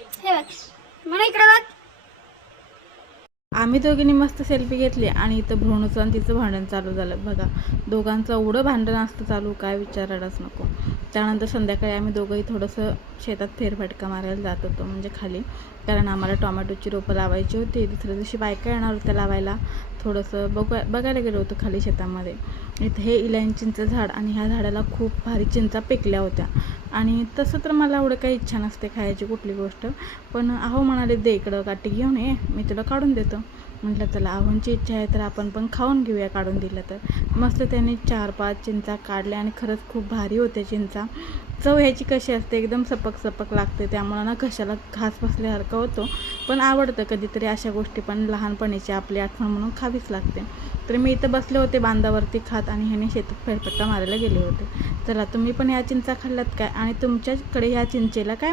हे बघ म्हणा इकडे बघ. आम्ही दोघींनी मस्त सेल्फी घेतली आणि इथं भ्रूणचं आणि तिचं भांडण चालू झालं बघा. दोघांचं एवढं भांडण असतं चालू, काय विचारायलाच नको. त्यानंतर संध्याकाळी आम्ही दोघंही थोडंसं शेतात फेरफटका मारायला जात होतो, म्हणजे खाली, कारण आम्हाला टोमॅटोची रोपं लावायची होती. दुसऱ्या दिवशी बायका येणार होत्या लावायला. थोडंसं बघायला गेलो होतो खाली शेतामध्ये. इथं हे इलायचींचं झाड आणि ह्या झाडाला खूप भारी चिंचा पेकल्या होत्या. आणि तसं तर मला एवढं काही इच्छा नसते खायची कुठली गोष्ट, पण अहो म्हणाले दे इकडं काठी घेऊन ये, मी तुला काढून देतो. म्हटलं चला अहोंची इच्छा आहे तर आपण पण खाऊन घेऊया काढून दिलं तर. मस्त त्याने 4-5 चिंचा काढल्या आणि खरंच खूप भारी होते चिंचा. चव ह्याची कशी असते, एकदम सपक लागते, त्यामुळं ना कशाला घास बसल्यासारखं होतो. पण आवडतं कधीतरी अशा गोष्टी, पण लहानपणीची आपली आठवण म्हणून खावीच लागते. तर मी इथं बसले होते बांधावरती खात आणि ह्याने शेतात फेरफटका मारायला गेले होते. चला तुम्ही पण ह्या चिंचा खाल्ल्यात काय आणि तुमच्याकडे ह्या चिंचेला काय